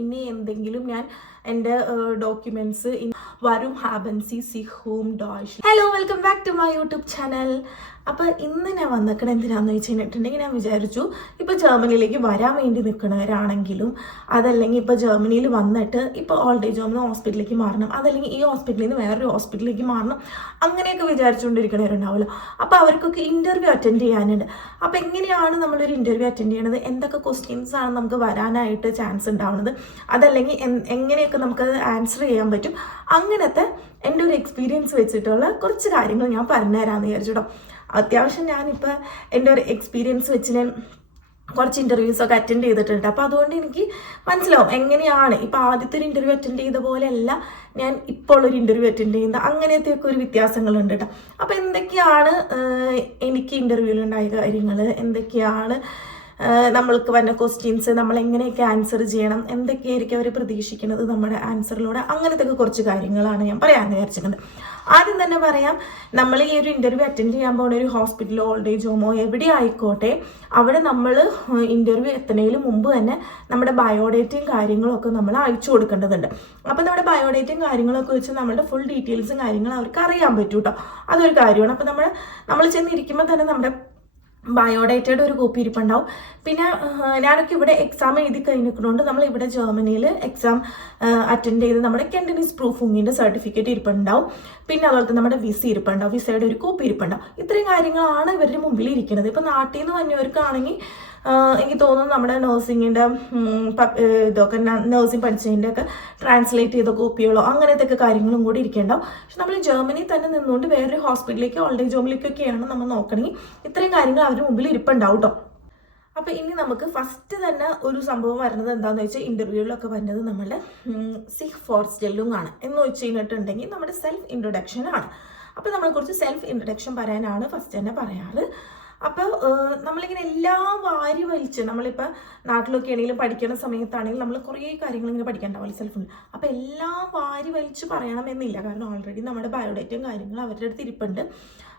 ഇനി എന്തെങ്കിലും ഞാൻ എൻ്റെ ഡോക്യുമെന്റ്സ് വരും haben Sie sich Deutsch. Hello, welcome back to my YouTube channel. അപ്പോൾ ഇന്ന് ഞാൻ വന്നിരിക്കണം എന്തിനാന്ന് വെച്ചിട്ടുണ്ടെങ്കിൽ, ഞാൻ വിചാരിച്ചു ഇപ്പോൾ ജർമ്മനിയിലേക്ക് വരാൻ വേണ്ടി നിൽക്കുന്നവരാണെങ്കിലും, അതല്ലെങ്കിൽ ഇപ്പോൾ ജർമ്മനിയിൽ വന്നിട്ട് ഇപ്പോൾ ഓൾഡ് ഏജ് ഹോമിൽ ഹോസ്പിറ്റലിലേക്ക് മാറണം, അതല്ലെങ്കിൽ ഈ ഹോസ്പിറ്റലിൽ നിന്ന് വേറൊരു ഹോസ്പിറ്റലിലേക്ക് മാറണം, അങ്ങനെയൊക്കെ വിചാരിച്ചുകൊണ്ടിരിക്കണവരുണ്ടാവുമല്ലോ. അപ്പോൾ അവർക്കൊക്കെ ഇൻ്റർവ്യൂ അറ്റൻഡ് ചെയ്യാനുണ്ട്. അപ്പോൾ എങ്ങനെയാണ് നമ്മളൊരു ഇൻ്റർവ്യൂ അറ്റൻഡ് ചെയ്യണത്, എന്തൊക്കെ ക്വസ്റ്റ്യൻസ് ആണ് നമുക്ക് വരാനായിട്ട് ചാൻസ് ഉണ്ടാവുന്നത്, അതല്ലെങ്കിൽ എങ്ങനെയൊക്കെ നമുക്കത് ആൻസർ ചെയ്യാൻ പറ്റും, അങ്ങനത്തെ എൻ്റെ ഒരു എക്സ്പീരിയൻസ് വെച്ചിട്ടുള്ള കുറച്ച് കാര്യങ്ങൾ ഞാൻ പറഞ്ഞുതരാമെന്ന് വിചാരിച്ചിട്ടോ. അത്യാവശ്യം ഞാനിപ്പോൾ എൻ്റെ ഒരു എക്സ്പീരിയൻസ് വെച്ച് ഞാൻ കുറച്ച് ഇൻ്റർവ്യൂസൊക്കെ അറ്റൻഡ് ചെയ്തിട്ടുണ്ട്. അപ്പോൾ അതുകൊണ്ട് എനിക്ക് മനസ്സിലാവും എങ്ങനെയാണ് ഇപ്പോൾ ആദ്യത്തെ ഒരു ഇൻ്റർവ്യൂ അറ്റൻഡ് ചെയ്ത പോലെയല്ല ഞാൻ ഇപ്പോൾ ഉള്ളൊരു ഇൻ്റർവ്യൂ അറ്റൻഡ് ചെയ്യുന്നത്, അങ്ങനത്തെയൊക്കെ ഒരു വ്യത്യാസങ്ങളുണ്ട് കേട്ടോ. അപ്പോൾ എന്തൊക്കെയാണ് എനിക്ക് ഇൻ്റർവ്യൂവിലുണ്ടായ കാര്യങ്ങൾ, എന്തൊക്കെയാണ് നമ്മൾക്ക് വന്ന ക്വസ്റ്റ്യൻസ്, നമ്മൾ എങ്ങനെയൊക്കെ ആൻസർ ചെയ്യണം, എന്തൊക്കെയായിരിക്കും അവർ പ്രതീക്ഷിക്കുന്നത് നമ്മുടെ ആൻസറിലൂടെ, അങ്ങനത്തെ കുറച്ച് കാര്യങ്ങളാണ് ഞാൻ പറയാമെന്ന് വിചാരിച്ചിട്ടുണ്ട്. ആദ്യം തന്നെ പറയാം, നമ്മൾ ഈ ഒരു ഇൻ്റർവ്യൂ അറ്റൻഡ് ചെയ്യാൻ പോകുന്ന ഒരു ഹോസ്പിറ്റലോ ഓൾഡ് ഏജ് ഹോമോ എവിടെ ആയിക്കോട്ടെ, അവിടെ നമ്മൾ ഇൻ്റർവ്യൂ എത്തുന്നതിന് മുമ്പ് തന്നെ നമ്മുടെ ബയോഡേറ്റയും കാര്യങ്ങളൊക്കെ നമ്മൾ അയച്ചു കൊടുക്കേണ്ടതുണ്ട്. അപ്പോൾ നമ്മുടെ ബയോഡേറ്റയും കാര്യങ്ങളൊക്കെ വെച്ച് നമ്മുടെ ഫുൾ ഡീറ്റെയിൽസും കാര്യങ്ങളും അവർക്ക് അറിയാൻ പറ്റും കേട്ടോ. അതൊരു കാര്യമാണ്. അപ്പോൾ നമ്മൾ ചെന്നിരിക്കുമ്പോൾ തന്നെ നമ്മുടെ ബയോഡേറ്റയുടെ ഒരു കോപ്പി ഇരിപ്പുണ്ടാവും. പിന്നെ ഞാനൊക്കെ ഇവിടെ എക്സാം എഴുതി കഴിഞ്ഞിരിക്കുന്നതുകൊണ്ട് നമ്മൾ ഇവിടെ ജർമ്മനിയിൽ എക്സാം അറ്റൻഡ് ചെയ്ത് നമ്മുടെ കണ്ടിന്യൂസ് പ്രൂഫിങ്ങിൻ്റെ സർട്ടിഫിക്കറ്റ് ഇരിപ്പുണ്ടാവും. പിന്നെ അതുപോലെ തന്നെ നമ്മുടെ വിസ ഇരിപ്പുണ്ടാവും, വിസയുടെ ഒരു കോപ്പി ഇരിപ്പുണ്ടാവും. ഇത്രയും കാര്യങ്ങളാണ് ഇവരുടെ മുമ്പിൽ ഇരിക്കുന്നത്. ഇപ്പം നാട്ടിൽ നിന്ന് വന്നവർക്കാണെങ്കിൽ എനിക്ക് തോന്നുന്നു നമ്മുടെ നഴ്സിങ്ങിൻ്റെ ഇതൊക്കെ നഴ്സിംഗ് പഠിച്ചതിൻ്റെ ഒക്കെ ട്രാൻസ്ലേറ്റ് ചെയ്ത കോപ്പികളോ അങ്ങനത്തെ ഒക്കെ കാര്യങ്ങളും കൂടി ഇരിക്കേണ്ടാവും. പക്ഷെ നമ്മൾ ജർമ്മനിയിൽ തന്നെ നിന്നുകൊണ്ട് വേറൊരു ഹോസ്പിറ്റലിലേക്ക് ഓൾഡ് ഏജ് ഹോമിലേക്കൊക്കെയാണ് നമ്മൾ നോക്കണമെങ്കിൽ ഇത്രയും കാര്യങ്ങൾ അവരുടെ മുമ്പിൽ ഇരിപ്പുണ്ടാവും കേട്ടോ. അപ്പോൾ ഇനി നമുക്ക് ഫസ്റ്റ് തന്നെ ഒരു സംഭവം വരുന്നത് എന്താണെന്ന് വെച്ചാൽ, ഇൻ്റർവ്യൂവിലൊക്കെ വരുന്നത് നമ്മളുടെ സിഹ് ഫോർസ്റ്റെല്ലിംഗ് ആണ്. എന്ന് വെച്ച് കഴിഞ്ഞിട്ടുണ്ടെങ്കിൽ നമ്മുടെ സെൽഫ് ഇൻട്രൊഡക്ഷൻ ആണ്. അപ്പോൾ നമ്മളെക്കുറിച്ച് സെൽഫ് ഇൻട്രൊഡക്ഷൻ പറയാനാണ് ഫസ്റ്റ് തന്നെ പറയാറ്. അപ്പോൾ നമ്മളിങ്ങനെ എല്ലാം വാരി വലിച്ച്, നമ്മളിപ്പോൾ നാട്ടിലൊക്കെ ആണെങ്കിലും പഠിക്കുന്ന സമയത്താണെങ്കിലും നമ്മൾ കുറേ കാര്യങ്ങൾ ഇങ്ങനെ പഠിക്കാനുണ്ടാവില്ല സെൽഫിൽ. അപ്പോൾ എല്ലാം വാരി വലിച്ച് പറയണമെന്നില്ല, കാരണം ഓൾറെഡി നമ്മുടെ ബയോഡേറ്റയും കാര്യങ്ങളും അവരുടെ അടുത്ത് ഇരിപ്പുണ്ട്.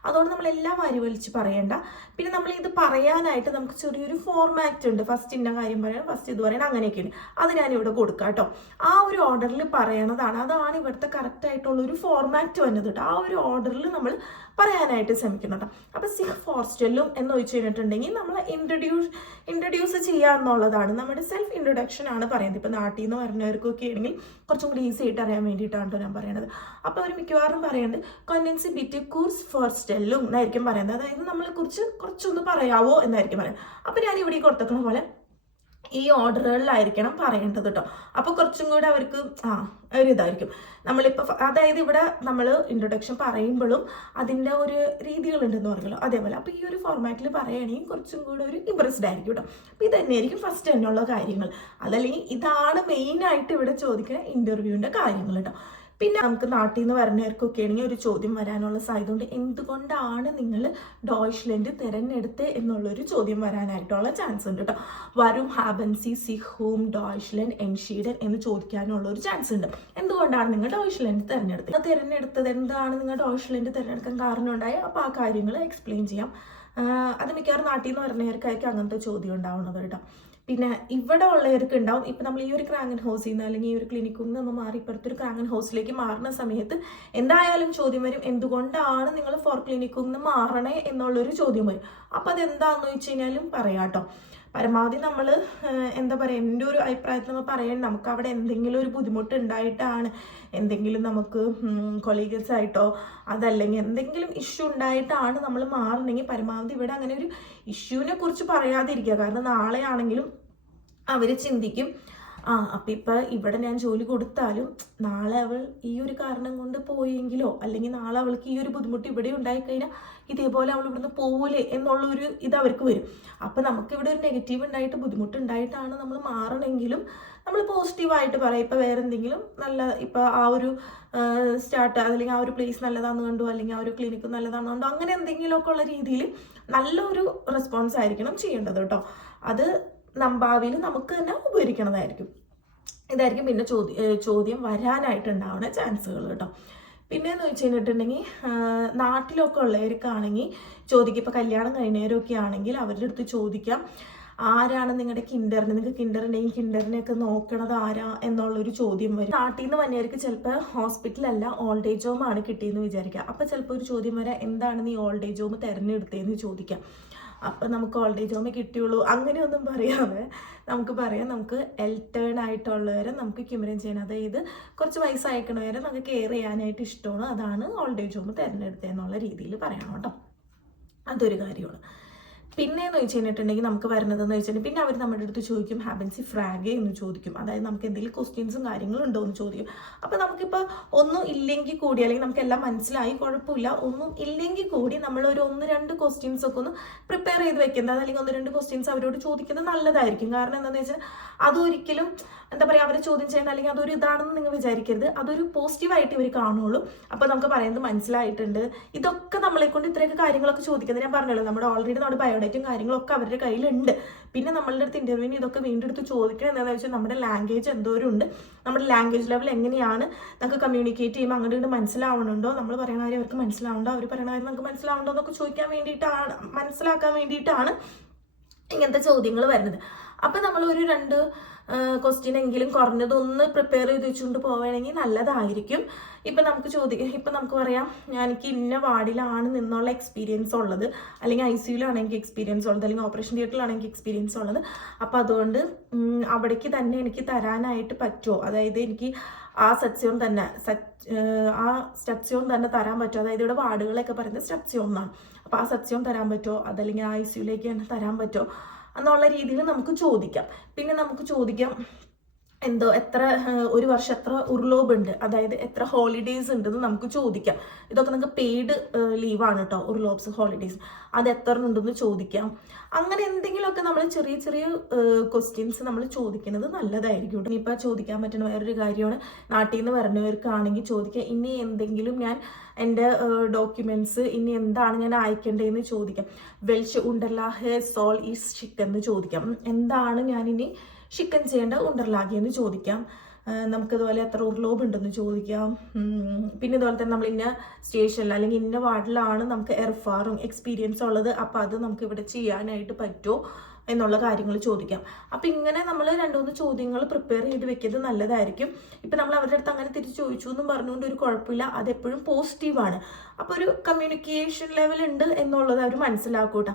അതുകൊണ്ട് നമ്മളെല്ലാം വാരി വലിച്ച് പറയണ്ട. പിന്നെ നമ്മൾ ഇത് പറയാനായിട്ട് നമുക്ക് ചെറിയൊരു ഫോർമാറ്റ് ഉണ്ട്. ഫസ്റ്റ് ഇന്ന കാര്യം പറയണം, ഫസ്റ്റ് ഇത് പറയണം, അങ്ങനെയൊക്കെയുണ്ട്. അത് ഞാനിവിടെ കൊടുക്കാം കേട്ടോ. ആ ഒരു ഓർഡറിൽ പറയണതാണ്, അതാണ് ഇവിടുത്തെ കറക്റ്റായിട്ടുള്ളൊരു ഫോർമാറ്റ് വന്നത് കേട്ടോ. ആ ഒരു ഓർഡറിൽ നമ്മൾ പറയാനായിട്ട് ശ്രമിക്കണം കേട്ടോ. അപ്പോൾ സിഹ് ഫോർസ്റ്റെല്ലും എന്ന് വെച്ച് കഴിഞ്ഞിട്ടുണ്ടെങ്കിൽ നമ്മൾ ഇൻട്രൊഡ്യൂസ് ചെയ്യുക എന്നുള്ളതാണ്, നമ്മുടെ സെൽഫ് ഇൻട്രൊഡക്ഷൻ ആണ് പറയുന്നത്. ഇപ്പോൾ നാട്ടിൽ നിന്ന് വരുന്നവർക്കൊക്കെ ആണെങ്കിൽ കുറച്ചും കൂടി ഈസി ആയിട്ട് അറിയാൻ വേണ്ടിയിട്ടാണ് ഞാൻ പറയുന്നത്. അപ്പോൾ അവർ മിക്കവാറും പറയുന്നത് കൊന്നൻസി ബിറ്റ് കൂർസ് ഫോർസ്റ്റെല്ലും എന്നായിരിക്കും പറയുന്നത്. അതായത് നമ്മളെക്കുറിച്ച് കുറച്ചൊന്ന് പറയാവോ എന്നായിരിക്കും പറയുന്നത്. അപ്പോൾ ഞാൻ ഇവിടെ കൊടുത്തേക്കുന്ന പോലെ ഈ ഓർഡറുകളിലായിരിക്കണം പറയേണ്ടത് കേട്ടോ. അപ്പോൾ കുറച്ചും കൂടെ അവർക്ക് ഒരു ഇതായിരിക്കും. നമ്മളിപ്പോൾ അതായത് ഇവിടെ നമ്മൾ ഇൻട്രൊഡക്ഷൻ പറയുമ്പോഴും അതിൻ്റെ ഒരു രീതികളുണ്ടെന്ന് പറയുമല്ലോ, അതേപോലെ. അപ്പോൾ ഈ ഒരു ഫോർമാറ്റിൽ പറയുകയാണെങ്കിൽ കുറച്ചും കൂടെ ഒരു ഇമ്പ്രസ്ഡ് ആയിരിക്കും കേട്ടോ. അപ്പോൾ ഇത് തന്നെയായിരിക്കും ഫസ്റ്റ് തന്നെയുള്ള കാര്യങ്ങൾ. അതല്ലെങ്കിൽ ഇതാണ് മെയിനായിട്ട് ഇവിടെ ചോദിക്കുന്ന ഇൻ്റർവ്യൂവിൻ്റെ കാര്യങ്ങൾ കേട്ടോ. പിന്നെ നമുക്ക് നാട്ടിൽ നിന്ന് വരുന്നവർക്കൊക്കെ ആണെങ്കിൽ ഒരു ചോദ്യം വരാനുള്ള സാധ്യതയുണ്ട്, എന്തുകൊണ്ടാണ് നിങ്ങൾ ഡോയ്ച്ച്ലൻഡ് തിരഞ്ഞെടുത്ത് എന്നുള്ളൊരു ചോദ്യം വരാനായിട്ടുള്ള ചാൻസ് ഉണ്ട് കേട്ടോ. വരും haben Sie sich Deutschland entschieden എന്ന് ചോദിക്കാനുള്ള ഒരു ചാൻസ് ഉണ്ട്. എന്തുകൊണ്ടാണ് നിങ്ങൾ ഡോയ്ച്ച്ലൻഡ് തിരഞ്ഞെടുത്തത്, എന്താണ് നിങ്ങൾ ഡോയ്ച്ച്ലൻഡ് തിരഞ്ഞെടുക്കാൻ കാരണം ഉണ്ടായി, അപ്പോൾ ആ കാര്യങ്ങൾ എക്സ്പ്ലെയിൻ ചെയ്യാം. അത് മിക്കവാറും നാട്ടിൽ നിന്ന് വരുന്നവർക്കായിരിക്കും അങ്ങനത്തെ ചോദ്യം ഉണ്ടാവുന്നത് കേട്ടോ. പിന്നെ ഇവിടെ ഉള്ളവർക്ക് ഉണ്ടാവും, ഇപ്പം നമ്മൾ ഈ ഒരു ക്രാങ്കൻ ഹൗസിൽ നിന്ന് അല്ലെങ്കിൽ ഈ ഒരു ക്ലിനിക്കിൽ നിന്ന് നമ്മൾ മാറി ഇപ്പുറത്തൊരു ക്രാങ്കൻ ഹൗസിലേക്ക് മാറുന്ന സമയത്ത് എന്തായാലും ചോദ്യം വരും, എന്തുകൊണ്ടാണ് നിങ്ങൾ ഫോർ ക്ലിനിക്കിൽ നിന്ന് മാറണേ എന്നുള്ളൊരു ചോദ്യം വരും. അപ്പം അതെന്താണെന്ന് വെച്ച് കഴിഞ്ഞാലും പറയാം കേട്ടോ. പരമാവധി നമ്മൾ എന്താ പറയുക, എൻ്റെ ഒരു അഭിപ്രായത്തിൽ നമ്മൾ പറയാൻ, നമുക്ക് അവിടെ എന്തെങ്കിലും ഒരു ബുദ്ധിമുട്ട് ഉണ്ടായിട്ടാണ്, എന്തെങ്കിലും നമുക്ക് കൊളീഗൽസ് ആയിട്ടോ അതല്ലെങ്കിൽ എന്തെങ്കിലും ഇഷ്യൂ ഉണ്ടായിട്ടാണ് നമ്മൾ മാറണമെങ്കിൽ പരമാവധി ഇവിടെ അങ്ങനെ ഒരു ഇഷ്യൂവിനെ കുറിച്ച് പറയാതിരിക്കുക. കാരണം നാളെ ആണെങ്കിലും അവർ ചിന്തിക്കും, അപ്പം ഇപ്പം ഇവിടെ ഞാൻ ജോലി കൊടുത്താലും നാളെ അവൾ ഈ ഒരു കാരണം കൊണ്ട് പോയെങ്കിലോ, അല്ലെങ്കിൽ നാളെ അവൾക്ക് ഈ ഒരു ബുദ്ധിമുട്ട് ഇവിടെ ഉണ്ടായിക്കഴിഞ്ഞാൽ ഇതേപോലെ അവൾ ഇവിടുന്ന് പോവില്ലേ എന്നുള്ളൊരു ഇത് അവർക്ക് വരും. അപ്പം നമുക്കിവിടെ ഒരു നെഗറ്റീവ് ഉണ്ടായിട്ട് ബുദ്ധിമുട്ടുണ്ടായിട്ടാണ് നമ്മൾ മാറണമെങ്കിലും നമ്മൾ പോസിറ്റീവായിട്ട് പറയാം. ഇപ്പോൾ വേറെ എന്തെങ്കിലും നല്ല, ഇപ്പോൾ ആ ഒരു സ്റ്റാർട്ട് അല്ലെങ്കിൽ ആ ഒരു പ്ലേസ് നല്ലതാണെന്ന് കണ്ടു, അല്ലെങ്കിൽ ആ ഒരു ക്ലിനിക്ക് നല്ലതാണെന്ന് കണ്ടു, അങ്ങനെ എന്തെങ്കിലുമൊക്കെ ഉള്ള രീതിയിൽ നല്ലൊരു റെസ്പോൺസ് ആയിരിക്കണം ചെയ്യേണ്ടത് കേട്ടോ. അത് ഭാവിയിൽ നമുക്ക് തന്നെ ഉപകരിക്കണതായിരിക്കും. ഇതായിരിക്കും പിന്നെ ചോദ്യം വരാനായിട്ടുണ്ടാവുന്ന ചാൻസുകൾ കേട്ടോ. പിന്നെയെന്ന് വെച്ച് കഴിഞ്ഞിട്ടുണ്ടെങ്കിൽ നാട്ടിലൊക്കെ ഉള്ളവർക്കാണെങ്കിൽ ചോദിക്കും, ഇപ്പോൾ കല്യാണം കഴിഞ്ഞവരൊക്കെ ആണെങ്കിൽ അവരുടെ അടുത്ത് ചോദിക്കാം, ആരാണ് നിങ്ങളുടെ കിൻഡറിന്, നിങ്ങൾക്ക് കിൻഡറിനെയും കിൻഡറിനെയൊക്കെ നോക്കണത് ആരാ എന്നുള്ളൊരു ചോദ്യം വരും. നാട്ടിൽ നിന്ന് വന്നവർക്ക് ചിലപ്പോൾ ഹോസ്പിറ്റലല്ല ഓൾഡ് ഏജ് ഹോം ആണ് കിട്ടിയെന്ന് വിചാരിക്കുക. അപ്പോൾ ചിലപ്പോൾ ഒരു ചോദ്യം വരാം, എന്താണ് നീ ഓൾഡ് ഏജ് ഹോം തിരഞ്ഞെടുത്തതെന്ന് ചോദിക്കാം. അപ്പം നമുക്ക് ഓൾഡ് ഏജ് ഹോമേ കിട്ടിയുള്ളൂ അങ്ങനെയൊന്നും പറയാതെ നമുക്ക് പറയാം, നമുക്ക് എൽറ്റേൺ ആയിട്ടുള്ളവരെ നമുക്ക് ക്യൂമറേറ്റ് ചെയ്യണം. അതായത് കുറച്ച് വയസ്സായിക്കണവരെ നമുക്ക് കെയർ ചെയ്യാനായിട്ട് ഇഷ്ടമാണ്, അതാണ് ഓൾഡ് ഏജ് ഹോം തിരഞ്ഞെടുത്തതെന്നുള്ള രീതിയിൽ പറയണം കേട്ടോ. അതൊരു കാര്യമാണ്. പിന്നെയെന്ന് വെച്ച് കഴിഞ്ഞിട്ടുണ്ടെങ്കിൽ നമുക്ക് വരുന്നതെന്ന് വെച്ചിട്ടുണ്ടെങ്കിൽ പിന്നെ അവർ നമ്മുടെ അടുത്ത് ചോദിക്കും ഹാബൻസി ഫ്രാഗെ എന്ന് ചോദിക്കും. അതായത് നമുക്ക് എന്തെങ്കിലും ക്വസ്റ്റ്യൻസും കാര്യങ്ങളും ഉണ്ടോ എന്ന് ചോദിക്കും. അപ്പോൾ നമുക്കിപ്പോൾ ഒന്നും ഇല്ലെങ്കിൽ കൂടി, അല്ലെങ്കിൽ നമുക്കെല്ലാം മനസ്സിലായി കുഴപ്പമില്ല, ഒന്നും ഇല്ലെങ്കിൽ കൂടി നമ്മളൊരു 1-2 ക്വസ്റ്റ്യൻസ് ഒക്കെ ഒന്ന് പ്രിപ്പയർ ചെയ്ത് വെക്കുന്നത്, അല്ലെങ്കിൽ 1-2 ക്വസ്റ്റ്യൻസ് അവരോട് ചോദിക്കുന്നത് നല്ലതായിരിക്കും. കാരണം എന്താണെന്ന് വെച്ചാൽ അതൊരിക്കലും എന്താ പറയുക അവരെ ചോദ്യം ചെയ്യണം അല്ലെങ്കിൽ അതൊരു ഇതാണെന്ന് നിങ്ങൾ വിചാരിക്കരുത്, അതൊരു പോസിറ്റീവായിട്ട് ഇവർ കാണുള്ളൂ. അപ്പോൾ നമുക്ക് പറയുന്നത് മനസ്സിലായിട്ടുണ്ട്, ഇതൊക്കെ നമ്മളെ കൊണ്ട് ഇത്രയൊക്കെ കാര്യങ്ങളൊക്കെ ചോദിക്കുന്നത് ഞാൻ പറഞ്ഞല്ലോ, നമ്മുടെ ഓൾറെഡി നമ്മുടെ ബയോഡേറ്റും കാര്യങ്ങളൊക്കെ അവരുടെ കയ്യിലുണ്ട്. പിന്നെ നമ്മളുടെ അടുത്ത് ഇന്റർവ്യൂവിന് ഇതൊക്കെ വീണ്ടും എടുത്ത് ചോദിക്കണം. എന്താണെന്ന് വെച്ചാൽ നമ്മുടെ ലാംഗ്വേജ് എന്തോരം ഉണ്ട്, നമ്മുടെ ലാംഗ്വേജ് ലെവൽ എങ്ങനെയാണ്, നമുക്ക് കമ്മ്യൂണിക്കേറ്റ് ചെയ്യുമ്പോൾ അങ്ങോട്ട് ഇങ്ങോട്ട് മനസ്സിലാവണുണ്ടോ, നമ്മൾ പറയുന്ന കാര്യം അവർക്ക് മനസ്സിലാവുന്നുണ്ടോ, അവർ പറയുന്ന കാര്യം നമുക്ക് മനസ്സിലാവുന്നുണ്ടോ എന്നൊക്കെ ചോദിക്കാൻ വേണ്ടിയിട്ടാണ്, മനസ്സിലാക്കാൻ വേണ്ടിയിട്ടാണ് ഇങ്ങനത്തെ ചോദ്യങ്ങൾ വരുന്നത്. അപ്പം നമ്മൾ ഒരു 2 ക്വസ്റ്റ്യൻ എങ്കിലും കുറഞ്ഞതൊന്ന് പ്രിപ്പയർ ചെയ്ത് വെച്ചുകൊണ്ട് പോവുകയാണെങ്കിൽ നല്ലതായിരിക്കും. ഇപ്പം നമുക്ക് ചോദിക്കാം, ഇപ്പം നമുക്ക് പറയാം എനിക്ക് ഇന്ന വാർഡിലാണ് നിന്നുള്ള എക്സ്പീരിയൻസ് ഉള്ളത്, അല്ലെങ്കിൽ ICUലാണ് എനിക്ക് എക്സ്പീരിയൻസ് ഉള്ളത്, അല്ലെങ്കിൽ ഓപ്പറേഷൻ തിയേറ്ററിലാണ് എനിക്ക് എക്സ്പീരിയൻസ് ഉള്ളത്. അപ്പം അതുകൊണ്ട് അവിടേക്ക് തന്നെ എനിക്ക് തരാനായിട്ട് പറ്റുമോ, അതായത് എനിക്ക് ആ സെക്ഷൻ തന്നെ തരാൻ പറ്റുമോ, അതായത് ഇവിടെ വാർഡുകളൊക്കെ പറയുന്നത് സെക്ഷൻ എന്നാണ്. അപ്പോൾ ആ സെക്ഷൻ തരാൻ പറ്റുമോ, അതല്ലെങ്കിൽ ആ ICUലേക്ക് തന്നെ തരാൻ പറ്റുമോ എന്നുള്ള രീതിയിൽ നമുക്ക് ചോദിക്കാം. പിന്നെ നമുക്ക് ചോദിക്കാം എത്ര ഒരു വർഷം എത്ര ഉർലോബ് ഉണ്ട്, അതായത് എത്ര ഹോളിഡേയ്സ് ഉണ്ടെന്ന് നമുക്ക് ചോദിക്കാം. ഇതൊക്കെ നമുക്ക് പെയ്ഡ് ലീവാണ് കേട്ടോ, ഉർലോബ്സ് ഹോളിഡേയ്സ്, അത് എത്ര ഉണ്ടെന്ന് ചോദിക്കാം. അങ്ങനെ എന്തെങ്കിലുമൊക്കെ നമ്മൾ ചെറിയ ചെറിയ ക്വസ്റ്റ്യൻസ് നമ്മൾ ചോദിക്കുന്നത് നല്ലതായിരിക്കും. ഇനിയിപ്പോൾ ചോദിക്കാൻ പറ്റുന്ന വേറൊരു കാര്യമാണ്, നാട്ടിൽ നിന്ന് വരുന്നവർക്കാണെങ്കിൽ ചോദിക്കാം, ഇനി എന്തെങ്കിലും ഞാൻ എൻ്റെ ഡോക്യുമെൻറ്റ്സ് ഇനി എന്താണ് ഞാൻ അയക്കേണ്ടതെന്ന് ചോദിക്കാം. വെൽഷ് ഉണ്ടർലാഹ് സോൾ ഈസ് ഷിക്ക് എന്ന് ചോദിക്കാം. എന്താണ് ഞാനിനി ഷിക്കൻ ചെയ്യേണ്ട ഉണ്ടർലാഗിയെന്ന് ചോദിക്കാം. നമുക്കിതുപോലെ എത്ര ഉർലോബ് ഉണ്ടെന്ന് ചോദിക്കാം. പിന്നെ ഇതുപോലെ തന്നെ നമ്മൾ ഇന്ന സ്റ്റേഷനിൽ അല്ലെങ്കിൽ ഇന്ന വാർഡിലാണ് നമുക്ക് എർഫാറും എക്സ്പീരിയൻസ് ഉള്ളത്, അപ്പോൾ അത് നമുക്ക് ഇവിടെ ചെയ്യാനായിട്ട് പറ്റുമോ എന്നുള്ള കാര്യങ്ങൾ ചോദിക്കാം. അപ്പം ഇങ്ങനെ നമ്മൾ 2-3 ചോദ്യങ്ങൾ പ്രിപ്പയർ ചെയ്ത് വെക്കുന്നത് നല്ലതായിരിക്കും. ഇപ്പം നമ്മൾ അവരുടെ അടുത്ത് അങ്ങനെ തിരിച്ച് ചോദിച്ചു എന്നും പറഞ്ഞുകൊണ്ട് ഒരു കുഴപ്പമില്ല, അതെപ്പോഴും പോസിറ്റീവാണ്. അപ്പോൾ ഒരു കമ്മ്യൂണിക്കേഷൻ ലെവൽ ഉണ്ട് എന്നുള്ളത് അവർ മനസ്സിലാക്കൂട്ടാ.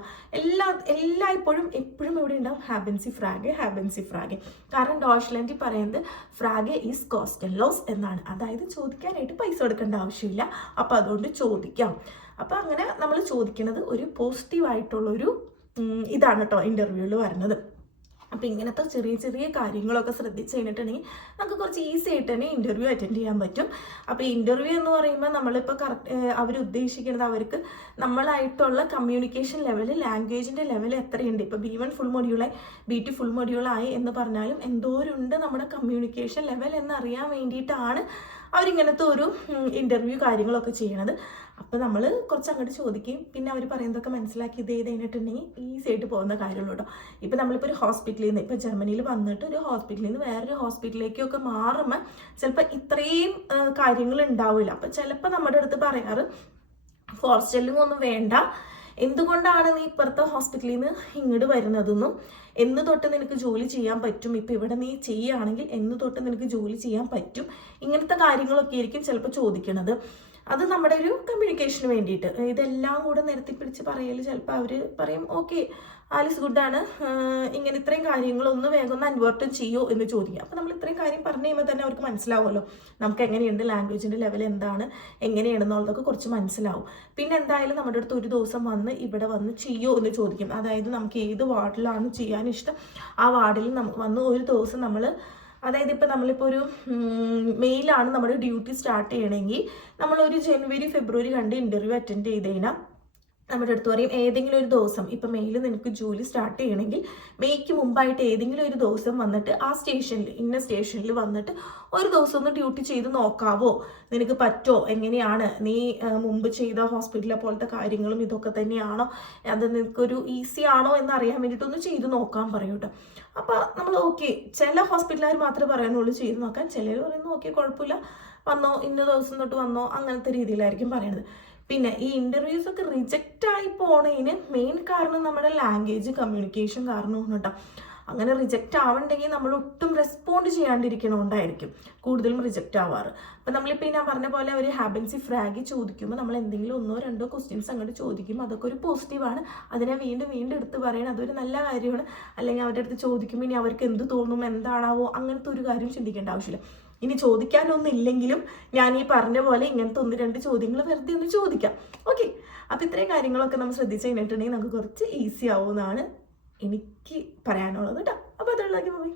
എപ്പോഴും ഇവിടെ ഉണ്ടാവും ഹാബൻസി ഫ്രാഗെ. കാരണം ഡോയ്ച്ച്ലാൻഡിൽ പറയുന്നത് ഫ്രാഗെ ഈസ് കോസ്റ്റ് ആൻഡ് ലോസ് എന്നാണ്, അതായത് ചോദിക്കാനായിട്ട് പൈസ കൊടുക്കേണ്ട ആവശ്യമില്ല, അപ്പോൾ അതുകൊണ്ട് ചോദിക്കാം. അപ്പോൾ അങ്ങനെ നമ്മൾ ചോദിക്കുന്നത് ഒരു പോസിറ്റീവായിട്ടുള്ളൊരു ഇതാണ് കേട്ടോ ഇൻ്റർവ്യൂവിൽ വരുന്നത്. അപ്പോൾ ഇങ്ങനത്തെ ചെറിയ ചെറിയ കാര്യങ്ങളൊക്കെ ശ്രദ്ധിച്ച് കഴിഞ്ഞിട്ടുണ്ടെങ്കിൽ നമുക്ക് കുറച്ച് ഈസി ആയിട്ട് തന്നെ ഇൻ്റർവ്യൂ അറ്റൻഡ് ചെയ്യാൻ പറ്റും. അപ്പോൾ ഇൻ്റർവ്യൂ എന്ന് പറയുമ്പോൾ നമ്മളിപ്പോൾ അവരുദ്ദേശിക്കുന്നത് അവർക്ക് നമ്മളായിട്ടുള്ള കമ്മ്യൂണിക്കേഷൻ ലെവൽ, ലാംഗ്വേജിൻ്റെ ലെവൽ എത്രയുണ്ട്. ഇപ്പോൾ B1 ഫുൾ മൊഡ്യൂളായി, B2 ഫുൾ മൊഡ്യൂളായി എന്ന് പറഞ്ഞാലും എന്തോരുണ്ട് നമ്മുടെ കമ്മ്യൂണിക്കേഷൻ ലെവൽ എന്നറിയാൻ വേണ്ടിയിട്ടാണ് അവരിങ്ങനത്തെ ഒരു ഇൻ്റർവ്യൂ കാര്യങ്ങളൊക്കെ ചെയ്യണത്. അപ്പോൾ നമ്മൾ കുറച്ച് അങ്ങോട്ട് ചോദിക്കുകയും പിന്നെ അവർ പറയുന്നതൊക്കെ മനസ്സിലാക്കി ഇത് ചെയ്ത് കഴിഞ്ഞിട്ടുണ്ടെങ്കിൽ ഈസി ആയിട്ട് പോകുന്ന കാര്യമുള്ളൂ കേട്ടോ. ഇപ്പോൾ നമ്മളിപ്പോൾ ഒരു ഹോസ്പിറ്റലിൽ നിന്ന്, ഇപ്പോൾ ജർമ്മനിയിൽ വന്നിട്ട് ഒരു ഹോസ്പിറ്റലിൽ നിന്ന് വേറൊരു ഹോസ്പിറ്റലിലേക്കൊക്കെ മാറുമ്പോൾ ചിലപ്പോൾ ഇത്രയും കാര്യങ്ങൾ ഉണ്ടാവില്ല. അപ്പോൾ ചിലപ്പോൾ നമ്മുടെ അടുത്ത് പറയാറ് ഹോസ്റ്റലിലും ഒന്നും വേണ്ട, എന്തുകൊണ്ടാണ് നീ ഇപ്പുറത്തെ ഹോസ്പിറ്റലിൽ നിന്ന് ഇങ്ങോട്ട് വരുന്നതെന്നും എന്ന് തൊട്ട് നിനക്ക് ജോലി ചെയ്യാൻ പറ്റും, ഇപ്പം ഇവിടെ നീ ചെയ്യുകയാണെങ്കിൽ എന്ന് തൊട്ട് നിനക്ക് ജോലി ചെയ്യാൻ പറ്റും, ഇങ്ങനത്തെ കാര്യങ്ങളൊക്കെ ആയിരിക്കും ചിലപ്പോൾ ചോദിക്കണത്. അത് നമ്മുടെ ഒരു കമ്മ്യൂണിക്കേഷന് വേണ്ടിയിട്ട്. ഇതെല്ലാം കൂടെ നിരത്തി പിടിച്ച് പറയൽ ചിലപ്പോൾ അവർ പറയും ഓക്കെ ആലിസ് ഗുഡാണ്, ഇങ്ങനെ ഇത്രയും കാര്യങ്ങളൊന്ന് വേഗം ഒന്ന് അൻവേർട്ടും ചെയ്യോ എന്ന് ചോദിക്കുക. അപ്പോൾ നമ്മൾ ഇത്രയും കാര്യം പറഞ്ഞു കഴിയുമ്പോൾ തന്നെ അവർക്ക് മനസ്സിലാവുമല്ലോ നമുക്ക് എങ്ങനെയുണ്ട്, ലാംഗ്വേജിൻ്റെ ലെവൽ എന്താണ്, എങ്ങനെയാണെന്നുള്ളതൊക്കെ കുറച്ച് മനസ്സിലാവും. പിന്നെ എന്തായാലും നമ്മുടെ അടുത്ത് ഒരു ദിവസം വന്ന് ഇവിടെ വന്ന് ചെയ്യോ എന്ന് ചോദിക്കും. അതായത് നമുക്ക് ഏത് വാർഡിലാണ് ചെയ്യാനിഷ്ടം ആ വാർഡിൽ നമുക്ക് വന്ന് ഒരു ദിവസം നമ്മൾ, അതായത് ഇപ്പോൾ നമ്മളിപ്പോൾ ഒരു മെയിലാണ് നമ്മുടെ ഡ്യൂട്ടി സ്റ്റാർട്ട് ചെയ്യണമെങ്കിൽ നമ്മളൊരു ജനുവരി ഫെബ്രുവരി കണ്ട് ഇൻ്റർവ്യൂ അറ്റൻഡ് ചെയ്ത് കഴിഞ്ഞാൽ നമ്മുടെ അടുത്ത് പറയും ഏതെങ്കിലും ഒരു ദിവസം, ഇപ്പം മെയിൽ നിനക്ക് ജോലി സ്റ്റാർട്ട് ചെയ്യണമെങ്കിൽ മെയ്ക്ക് മുമ്പായിട്ട് ഏതെങ്കിലും ഒരു ദിവസം വന്നിട്ട് ആ സ്റ്റേഷനിൽ, ഇന്ന സ്റ്റേഷനിൽ വന്നിട്ട് ഒരു ദിവസം ഒന്ന് ഡ്യൂട്ടി ചെയ്ത് നോക്കാവോ, നിനക്ക് പറ്റുമോ, എങ്ങനെയാണ് നീ മുമ്പ് ചെയ്ത ഹോസ്പിറ്റലിലെ പോലത്തെ കാര്യങ്ങളും ഇതൊക്കെ തന്നെയാണോ, അത് നിനക്കൊരു ഈസി ആണോ എന്നറിയാൻ വേണ്ടിയിട്ടൊന്ന് ചെയ്ത് നോക്കാൻ പറയും കേട്ടോ. അപ്പോൾ നമ്മൾ ഓക്കെ, ചില ഹോസ്പിറ്റലുകാർ മാത്രമേ പറയാനുള്ളൂ ചെയ്ത് നോക്കാൻ, ചിലർ പറയുന്നു ഓക്കെ കുഴപ്പമില്ല വന്നോ, ഇന്ന ദിവസം തൊട്ട് വന്നോ, അങ്ങനത്തെ രീതിയിലായിരിക്കും പറയണത്. പിന്നെ ഈ ഇൻ്റർവ്യൂസ് ഒക്കെ റിജക്റ്റ് ആയി പോണതിന് മെയിൻ കാരണം നമ്മുടെ ലാംഗ്വേജ് കമ്മ്യൂണിക്കേഷൻ കാരണമാണ് കേട്ടോ. അങ്ങനെ റിജക്റ്റ് ആവണ്ടെങ്കിൽ നമ്മൾ ഒട്ടും റെസ്പോണ്ട് ചെയ്യാണ്ടിരിക്കണോണ്ടായിരിക്കും കൂടുതലും റിജക്റ്റ് ആവാറ്. അപ്പം നമ്മളിപ്പോൾ ഞാൻ പറഞ്ഞ പോലെ ഒരു ഹാബൻസി ഫ്രാഗ് ചോദിക്കുമ്പോൾ നമ്മൾ എന്തെങ്കിലും 1-2 ക്വസ്റ്റ്യൻസ് അങ്ങോട്ട് ചോദിക്കുമ്പോൾ അതൊക്കെ ഒരു പോസിറ്റീവാണ്. അതിനെ വീണ്ടും വീണ്ടും എടുത്ത് പറയണം, അതൊരു നല്ല കാര്യമാണ്. അല്ലെങ്കിൽ അവരുടെ അടുത്ത് ചോദിക്കുമ്പോൾ ഇനി അവർക്ക് എന്ത് തോന്നും, എന്താണാവോ, അങ്ങനത്തെ ഒരു കാര്യം ചിന്തിക്കേണ്ട ആവശ്യമില്ല. ഇനി ചോദിക്കാനൊന്നും ഇല്ലെങ്കിലും ഞാൻ ഈ പറഞ്ഞ പോലെ ഇങ്ങനത്തെ 1-2 ചോദ്യങ്ങൾ വെറുതെ ഒന്ന് ചോദിക്കാം. ഓക്കെ, അപ്പം ഇത്രയും കാര്യങ്ങളൊക്കെ നമ്മൾ ശ്രദ്ധിച്ച് കഴിഞ്ഞിട്ടുണ്ടെങ്കിൽ നമുക്ക് കുറച്ച് ഈസി ആവുമെന്നാണ് എനിക്ക് പറയാനുള്ളത് കേട്ടോ. അപ്പോൾ അതുള്ളതൊക്കെ പോയി.